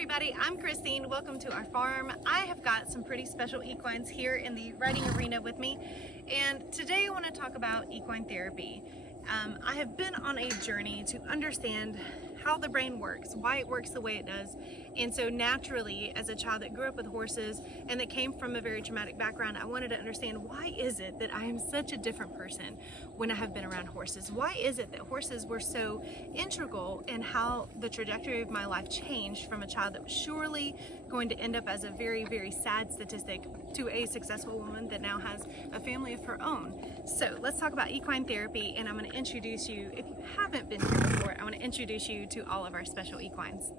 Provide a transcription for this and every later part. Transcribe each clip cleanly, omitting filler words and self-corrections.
everybody, I'm Christine. Welcome to our farm. I have got some pretty special equines here in the riding arena with me, and today I want to talk about equine therapy. I have been on a journey to understand how the brain works, why it works the way it does. And so naturally, as a child that grew up with horses and that came from a very traumatic background, I wanted to understand, why is it that I am such a different person when I have been around horses? Why is it that horses were so integral in how the trajectory of my life changed from a child that was surely going to end up as a very, very sad statistic to a successful woman that now has a family of her own. So let's talk about equine therapy, and I'm going to introduce you, if you haven't been here before, I want to introduce you to all of our special equines.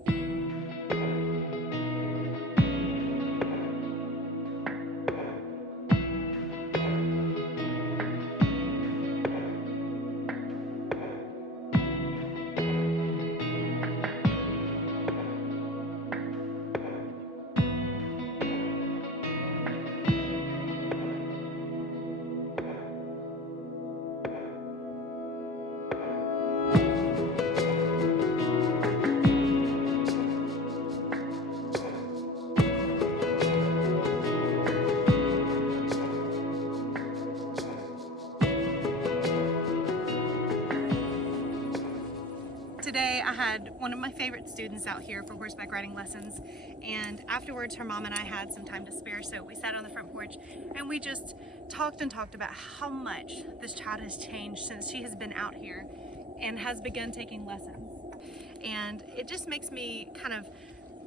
Today I had one of my favorite students out here for horseback riding lessons, and afterwards her mom and I had some time to spare, so we sat on the front porch and we just talked about how much this child has changed since she has been out here and has begun taking lessons. And it just makes me kind of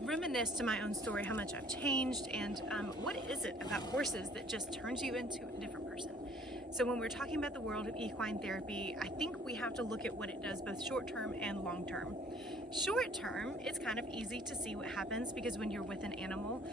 reminisce to my own story how much I've changed, and what is it about horses that just turns you into a different person. So when we're talking about the world of equine therapy, I think we have to look at what it does both short-term and long-term. Short-term, it's kind of easy to see what happens because when you're with an animal,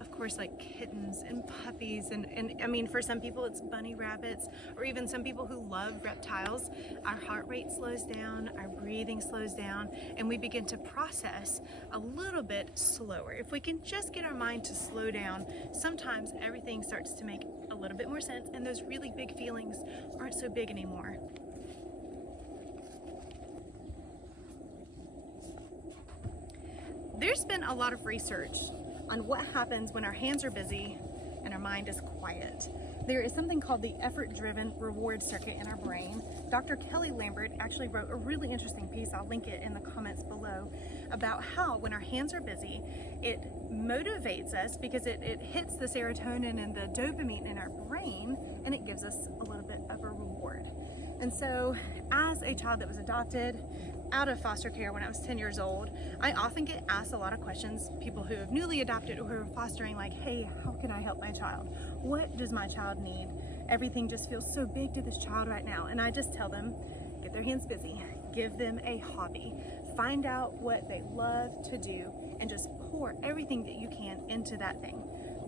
of course, like kittens and puppies, and I mean, for some people it's bunny rabbits, or even some people who love reptiles, our heart rate slows down, our breathing slows down, and we begin to process a little bit slower. If we can just get our mind to slow down, sometimes everything starts to make a little bit more sense, and those really big feelings aren't so big anymore. There's been a lot of research on what happens when our hands are busy and our mind is quiet. There is something called the effort-driven reward circuit in our brain. Dr. Kelly Lambert actually wrote a really interesting piece, I'll link it in the comments below, about how when our hands are busy, it motivates us because it hits the serotonin and the dopamine in our brain, and it gives us a little bit of a reward. And so as a child that was adopted out of foster care when I was 10 years old, I often get asked a lot of questions, people who have newly adopted or who are fostering, like, hey, how can I help my child? What does my child need? Everything just feels so big to this child right now. And I just tell them, get their hands busy, give them a hobby, find out what they love to do, and just pour everything that you can into that thing.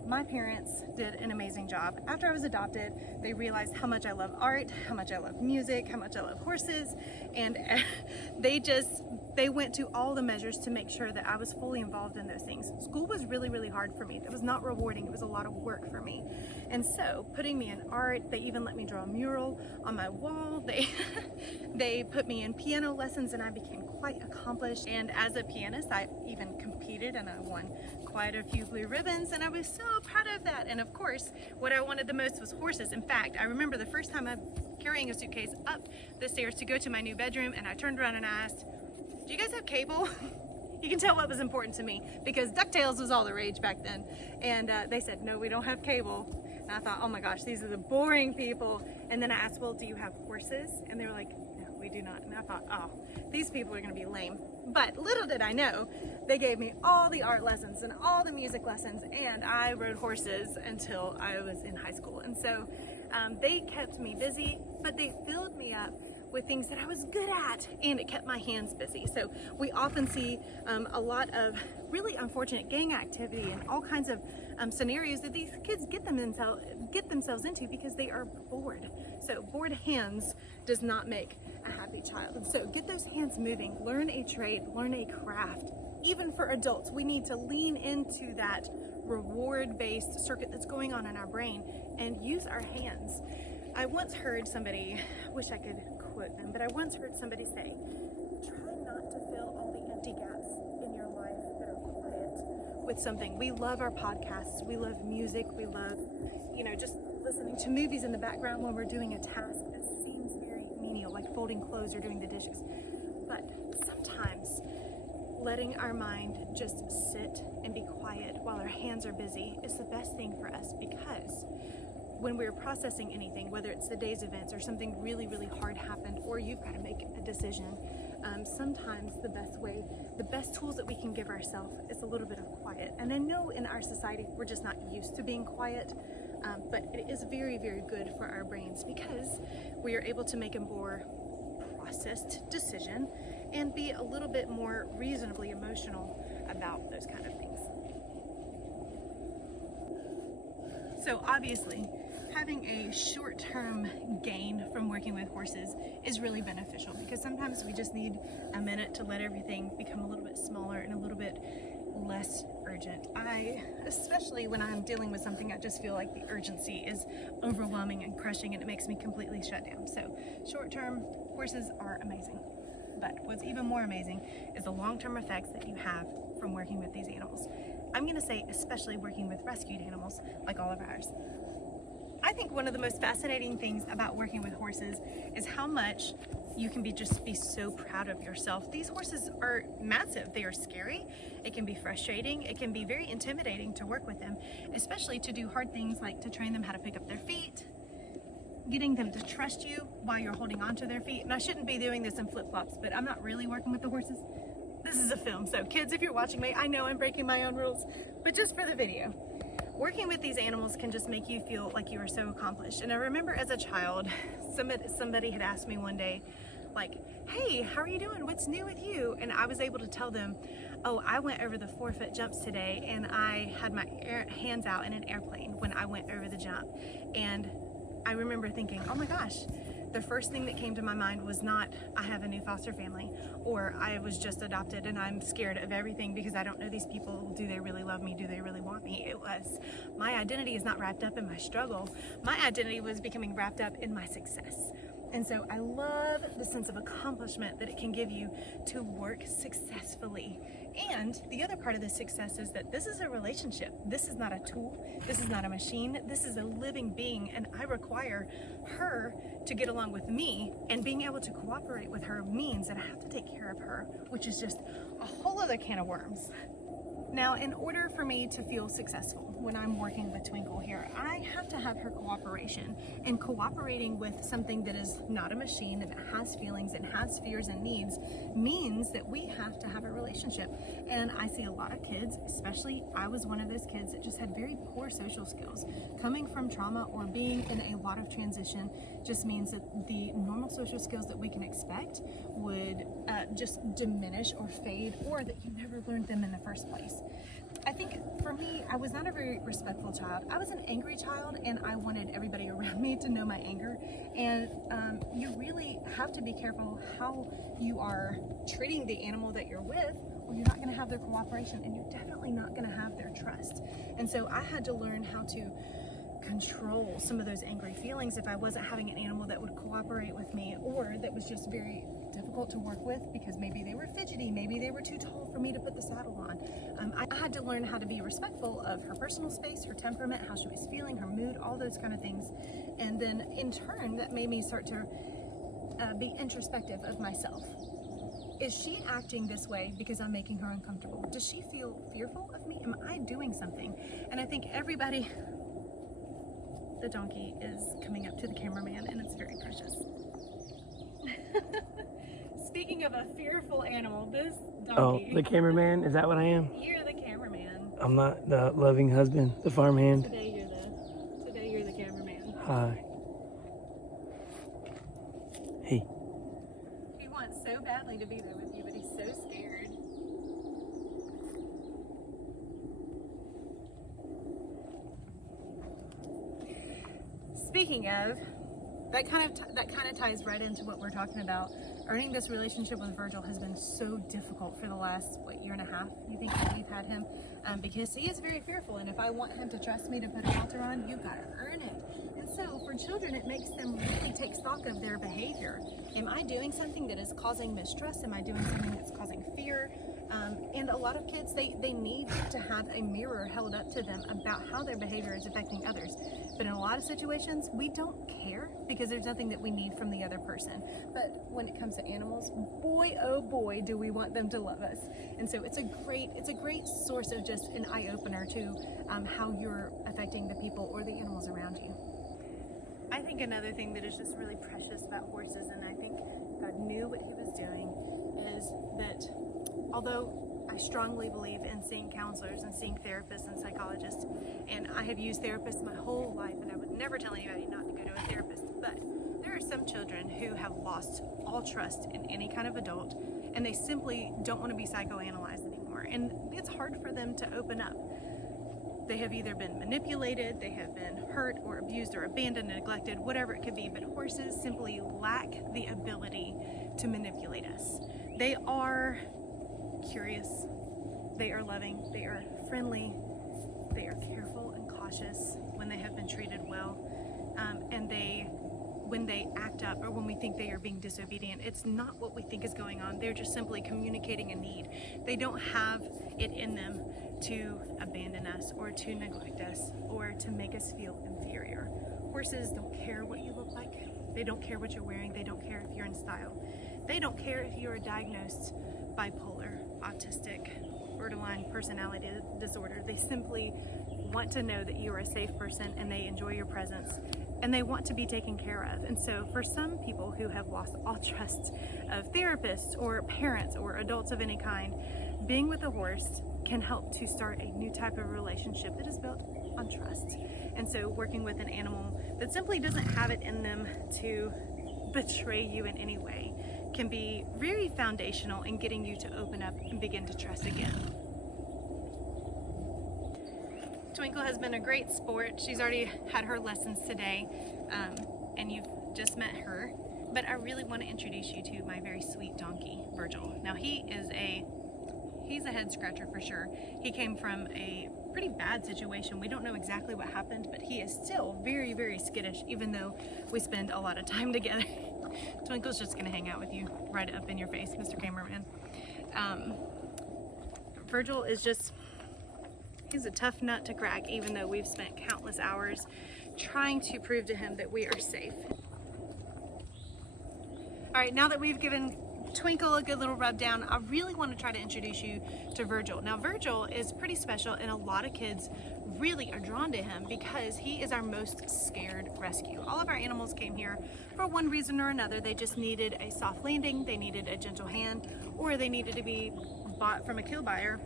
My parents did an amazing job. After I was adopted, they realized how much I love art, how much I love music, how much I love horses, and they went to all the measures to make sure that I was fully involved in those things. School was really, really hard for me. It was not rewarding. It was a lot of work for me. And so putting me in art, they even let me draw a mural on my wall. They put me in piano lessons, and I became quite accomplished. And as a pianist, I even competed, and I won quite a few blue ribbons, and I was so proud of that. And of course, what I wanted the most was horses. In fact, I remember the first time I'm carrying a suitcase up the stairs to go to my new bedroom, and I turned around and I asked, do you guys have cable? You can tell what was important to me because DuckTales was all the rage back then. And they said, no, we don't have cable. And I thought, oh my gosh, these are the boring people. And then I asked, well, do you have horses? And they were like, no, we do not. And I thought, oh, these people are gonna be lame. But little did I know, they gave me all the art lessons and all the music lessons, and I rode horses until I was in high school. And so they kept me busy, but they filled me up with things that I was good at, and it kept my hands busy. So we often see a lot of really unfortunate gang activity and all kinds of scenarios that these kids get themselves into because they are bored. So bored hands does not make a happy child. And so get those hands moving, learn a trade, learn a craft. Even for adults, we need to lean into that reward-based circuit that's going on in our brain and use our hands. I once heard somebody, I wish I could quote them, but I once heard somebody say, try not to fill all the empty gaps in your life that are quiet with something. We love our podcasts, we love music, we love, just listening to movies in the background when we're doing a task that seems very menial, like folding clothes or doing the dishes. But sometimes letting our mind just sit and be quiet while our hands are busy is the best thing for us, because when we're processing anything, whether it's the day's events or something really, really hard happened, or you've got to make a decision, sometimes the best tools that we can give ourselves is a little bit of quiet. And I know in our society, we're just not used to being quiet, but it is very, very good for our brains, because we are able to make a more processed decision and be a little bit more reasonably emotional about those kind of things. So obviously, having a short-term gain from working with horses is really beneficial, because sometimes we just need a minute to let everything become a little bit smaller and a little bit less urgent. Especially when I'm dealing with something, I just feel like the urgency is overwhelming and crushing, and it makes me completely shut down. So short-term, horses are amazing. But what's even more amazing is the long-term effects that you have from working with these animals. I'm gonna say especially working with rescued animals like all of ours. I think one of the most fascinating things about working with horses is how much you can just be so proud of yourself. These horses are massive. They are scary. It can be frustrating. It can be very intimidating to work with them, especially to do hard things like to train them how to pick up their feet, getting them to trust you while you're holding onto their feet. And I shouldn't be doing this in flip-flops, but I'm not really working with the horses. This is a film, so kids, if you're watching me, I know I'm breaking my own rules, but just for the video. Working with these animals can just make you feel like you are so accomplished. And I remember as a child, somebody had asked me one day, like, hey, how are you doing? What's new with you? And I was able to tell them, oh, I went over the 4-foot jumps today, and I had my hands out in an airplane when I went over the jump. And I remember thinking, oh my gosh, the first thing that came to my mind was not, I have a new foster family, or I was just adopted and I'm scared of everything because I don't know these people. Do they really love me? Do they really want me? It was, my identity is not wrapped up in my struggle. My identity was becoming wrapped up in my success. And so I love the sense of accomplishment that it can give you to work successfully. And the other part of the success is that this is a relationship. This is not a tool. This is not a machine. This is a living being, and I require her to get along with me, and being able to cooperate with her means that I have to take care of her, which is just a whole other can of worms. Now, in order for me to feel successful when I'm working with Twinkle here, I have to have her cooperation. And cooperating with something that is not a machine, and that has feelings and has fears and needs, means that we have to have a relationship. And I see a lot of kids, especially I was one of those kids that just had very poor social skills. Coming from trauma or being in a lot of transition just means that the normal social skills that we can expect would just diminish or fade, or that you never learned them in the first place. I think for me, I was not a very respectful child. I was an angry child, and I wanted everybody around me to know my anger. And you really have to be careful how you are treating the animal that you're with, or you're not going to have their cooperation, and you're definitely not going to have their trust. And so I had to learn how to control some of those angry feelings if I wasn't having an animal that would cooperate with me, or that was just very difficult to work with because maybe they were fidgety, maybe they were too tall for me to put the saddle on. I had to learn how to be respectful of her personal space, her temperament, how she was feeling, her mood, all those kind of things. And then in turn, that made me start to be introspective of myself. Is she acting this way because I'm making her uncomfortable? Does she feel fearful of me? Am I doing something? And I think everybody, the donkey is coming up to the cameraman, and it's very precious. Speaking of a fearful animal, this donkey. Oh, the cameraman? Is that what I am? You're the cameraman. I'm not the loving husband, the farmhand. Today you're the cameraman. Hi. Hey. He wants so badly to be there with you, but he's so scared. Speaking of, that kind of ties right into what we're talking about. Earning this relationship with Virgil has been so difficult for the last, year and a half, you think, that we've had him? Because he is very fearful, and if I want him to trust me to put a halter on, you've got to earn it. And so for children, it makes them really take stock of their behavior. Am I doing something that is causing mistrust? Am I doing something that's causing fear? And a lot of kids, they need to have a mirror held up to them about how their behavior is affecting others. But in a lot of situations, we don't care because there's nothing that we need from the other person. But when it comes to animals, boy, oh boy, do we want them to love us. And so it's a great source of just an eye-opener to how you're affecting the people or the animals around you. I think another thing that is just really precious about horses, and I think God knew what he was doing, is that although I strongly believe in seeing counselors and seeing therapists and psychologists, and I have used therapists my whole life, and I would never tell anybody not to go to a therapist, but there are some children who have lost all trust in any kind of adult, and they simply don't want to be psychoanalyzed anymore, and it's hard for them to open up. They have either been manipulated, they have been hurt or abused or abandoned, neglected, whatever it could be, but horses simply lack the ability to manipulate us. They are curious, they are loving, they are friendly, they are careful and cautious when they have been treated well, and when they act up or when we think they are being disobedient, it's not what we think is going on. They're just simply communicating a need. They don't have it in them to abandon us or to neglect us or to make us feel inferior. Horses don't care what you look like. They don't care what you're wearing. They don't care if you're in style. They don't care if you are diagnosed bipolar, autistic, borderline personality disorder. They simply want to know that you are a safe person and they enjoy your presence and they want to be taken care of. And so for some people who have lost all trust of therapists or parents or adults of any kind, being with a horse can help to start a new type of relationship that is built on trust. And so working with an animal that simply doesn't have it in them to betray you in any way can be very foundational in getting you to open up and begin to trust again. Twinkle has been a great sport. She's already had her lessons today, and you've just met her. But I really want to introduce you to my very sweet donkey, Virgil. Now he's a head scratcher for sure. He came from a pretty bad situation. We don't know exactly what happened, but he is still very, very skittish, even though we spend a lot of time together. Twinkle's just gonna hang out with you right up in your face, Mr. Cameraman. Virgil is he's a tough nut to crack, even though we've spent countless hours trying to prove to him that we are safe. All right, now that we've given Twinkle a good little rub down, I really want to try to introduce you to Virgil. Now Virgil is pretty special and a lot of kids really are drawn to him because he is our most scared rescue. All of our animals came here for one reason or another. They just needed a soft landing, they needed a gentle hand, or they needed to be bought from a kill buyer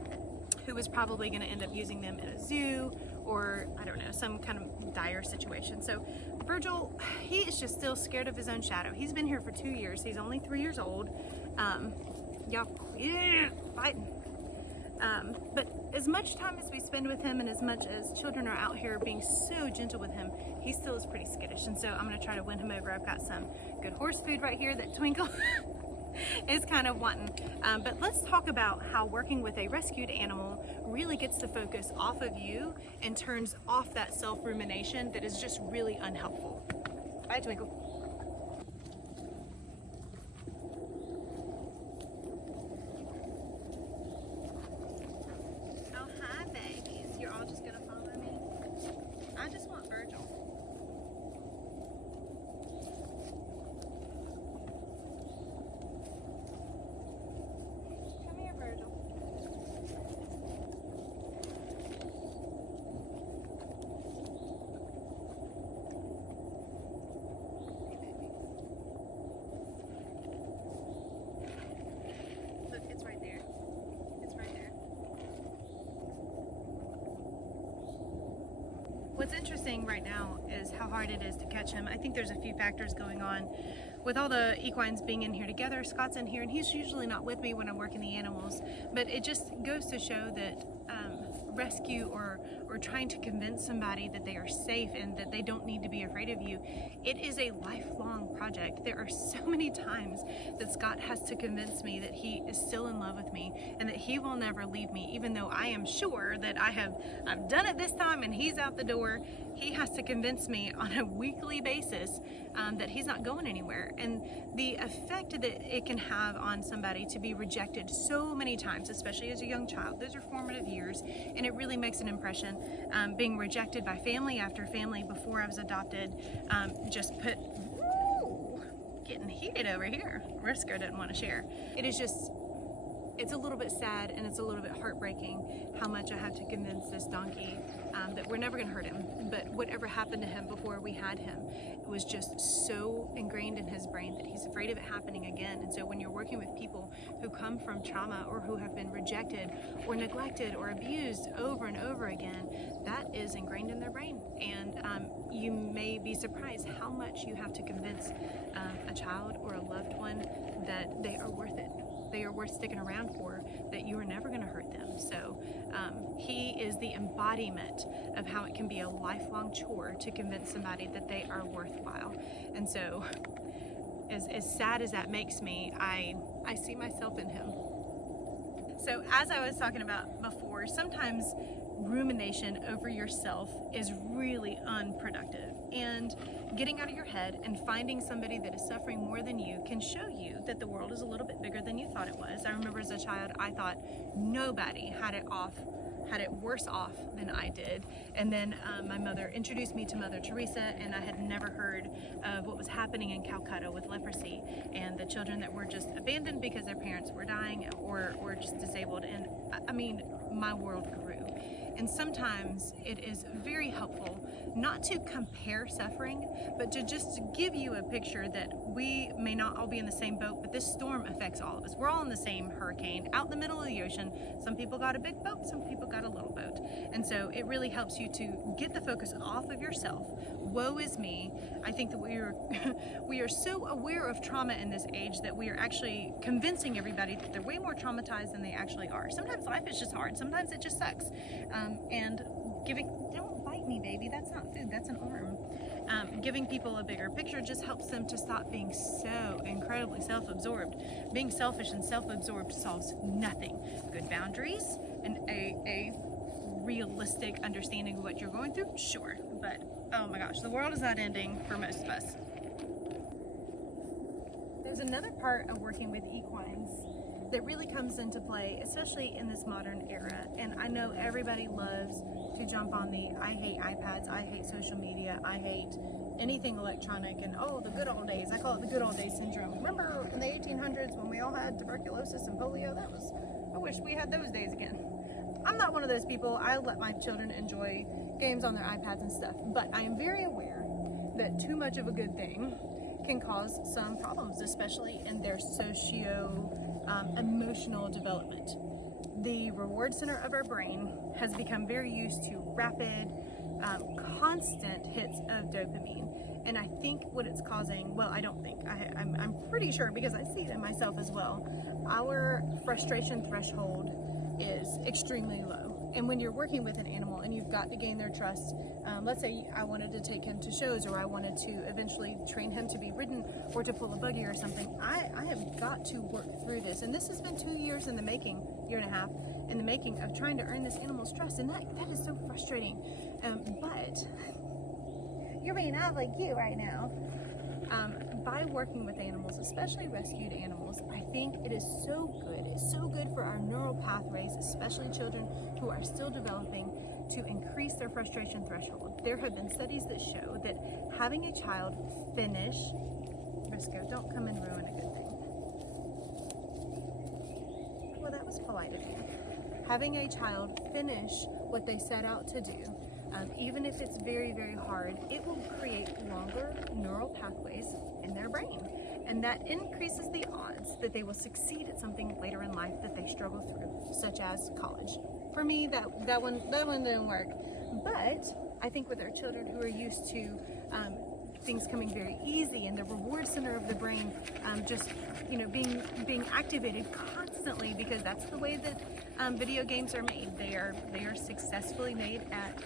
who was probably going to end up using them in a zoo or, I don't know, some kind of dire situation. So Virgil, he is just still scared of his own shadow. He's been here for 2 years. He's only 3 years old. Y'all quit fighting. But as much time as we spend with him and as much as children are out here being so gentle with him, he still is pretty skittish. And so I'm going to try to win him over. I've got some good horse food right here that Twinkle is kind of wanting. But let's talk about how working with a rescued animal really gets the focus off of you and turns off that self-rumination that is just really unhelpful. Bye, Twinkle. Oh, hi, babies. You're all just gonna follow me? I just want Virgil. Come here, Virgil. Look, it's right there. It's right there. What's interesting right now is how hard it is to catch him. I think there's a few factors going on. With all the equines being in here together, Scott's in here, and he's usually not with me when I'm working the animals, but it just goes to show that rescue or trying to convince somebody that they are safe and that they don't need to be afraid of you. It is a lifelong project. There are so many times that Scott has to convince me that he is still in love with me and that he will never leave me, even though I am sure that I've done it this time and he's out the door. He has to convince me on a weekly basis that he's not going anywhere. And the effect that it can have on somebody to be rejected so many times, especially as a young child, those are formative years, and it really makes an impression. Being rejected by family after family before I was adopted just put, getting heated over here. Risco didn't want to share. It is just, it's a little bit sad and it's a little bit heartbreaking how much I have to convince this donkey that we're never going to hurt him. But whatever happened to him before we had him, it was just so ingrained in his brain that he's afraid of it happening again. And so when you're working with people who come from trauma or who have been rejected or neglected or abused over and over again, that is ingrained in their brain. And you may be surprised how much you have to convince a child or a loved one that they are worth it. They are worth sticking around for, that you are never going to hurt them. So he is the embodiment of how it can be a lifelong chore to convince somebody that they are worthwhile. And so as sad as that makes me, I see myself in him. So as I was talking about before, sometimes rumination over yourself is really unproductive, and getting out of your head and finding somebody that is suffering more than you can show you that the world is a little bit bigger than you thought it was. I remember as a child I thought nobody had it worse off than I did, and then my mother introduced me to Mother Teresa, and I had never heard of what was happening in Calcutta with leprosy and the children that were just abandoned because their parents were dying or just disabled. And I mean, my world grew. And sometimes it is very helpful not to compare suffering, but to just give you a picture that we may not all be in the same boat, but this storm affects all of us. We're all in the same hurricane out in the middle of the ocean. Some people got a big boat, some people got a little boat. And so it really helps you to get the focus off of yourself. Woe is me. I think that we are so aware of trauma in this age that we are actually convincing everybody that they're way more traumatized than they actually are. Sometimes life is just hard. Sometimes it just sucks. And don't bite me, baby. That's not food, that's an arm. Giving people a bigger picture just helps them to stop being so incredibly self-absorbed. Being selfish and self-absorbed solves nothing. Good boundaries and a realistic understanding of what you're going through, sure. But oh my gosh, the world is not ending for most of us. There's another part of working with equines that really comes into play, especially in this modern era. And I know everybody loves to jump on the I hate iPads, I hate social media, I hate anything electronic, and oh, the good old days. I call it the good old days syndrome. Remember in the 1800s when we all had tuberculosis and polio? I wish we had those days again. I'm not one of those people. I let my children enjoy games on their iPads and stuff, but I am very aware that too much of a good thing can cause some problems, especially in their emotional development. The reward center of our brain has become very used to rapid, constant hits of dopamine. And I think what it's causing, well, I don't think, I'm pretty sure because I see it in myself as well, our frustration threshold is extremely low. And when you're working with an animal and you've got to gain their trust, let's say I wanted to take him to shows, or I wanted to eventually train him to be ridden or to pull a buggy or something, I have got to work through this. And this has been 2 years in the making, year and a half in the making of trying to earn this animal's trust. And that is so frustrating. But you're being out like you right now. By working with animals, especially rescued animals, I think it is so good. It's so good for our neural pathways, especially children who are still developing, to increase their frustration threshold. There have been studies that show that having a child finish, Risco, don't come and ruin a good thing. Well, that was polite of you. Having a child finish what they set out to do, even if it's very, very hard, it will create longer neural pathways in their brain. And that increases the odds that they will succeed at something later in life that they struggle through, such as college. For me, that one didn't work. But I think with our children who are used to things coming very easy and the reward center of the brain just being activated constantly, because that's the way that video games are made. They are successfully made at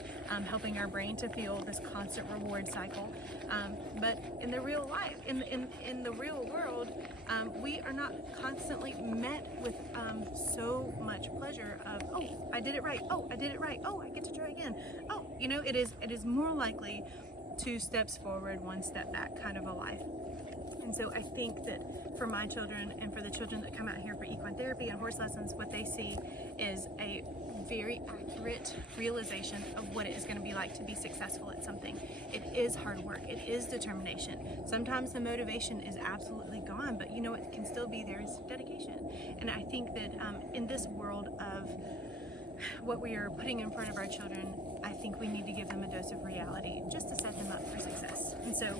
helping our brain to feel this constant reward cycle. But in the real life, in the real world, we are not constantly met with so much pleasure of, oh, I did it right. Oh, I did it right. Oh, I get to try again. Oh, you know, it is more likely 2 steps forward, 1 step back kind of a life. And so I think that for my children and for the children that come out here for equine therapy and horse lessons, what they see is a very accurate realization of what it is going to be like to be successful at something. It is hard work. It is determination. Sometimes the motivation is absolutely gone, but you know what can still be there is dedication. And I think that in this world of what we are putting in front of our children, I think we need to give them a dose of reality just to set them up for success. And so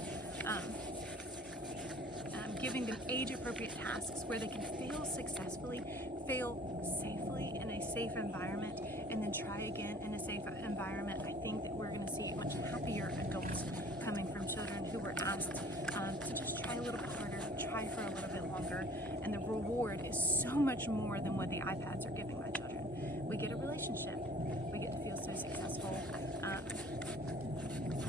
giving them age-appropriate tasks where they can fail successfully, fail safely in a safe environment, and then try again in a safe environment. I think that we're going to see much happier adults coming from children who were asked to just try a little bit harder, try for a little bit longer, and the reward is so much more than what the iPads are giving my children. We get a relationship. We get to feel so successful.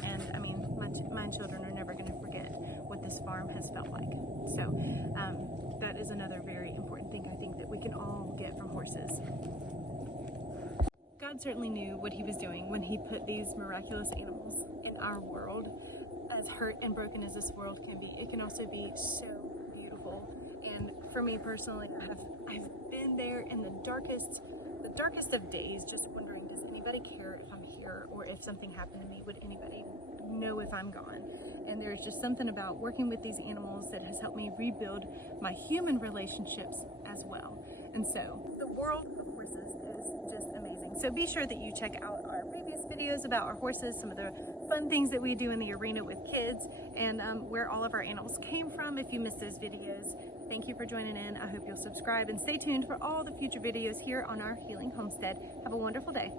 And I mean, my children are never going to forget what this farm has felt like. So that is another very important thing I think that we can all get from horses. God certainly knew what he was doing when he put these miraculous animals in our world. As hurt and broken as this world can be, it can also be so beautiful. And for me personally, I've been there in the darkest of days, just wondering, does anybody care if I'm here, or if something happened to me, would anybody know if I'm gone? And there's just something about working with these animals that has helped me rebuild my human relationships as well. And so the world of horses is just amazing. So be sure that you check out our previous videos about our horses, some of the fun things that we do in the arena with kids, and where all of our animals came from if you missed those videos. Thank you for joining in. I hope you'll subscribe and stay tuned for all the future videos here on our Healing Homestead. Have a wonderful day.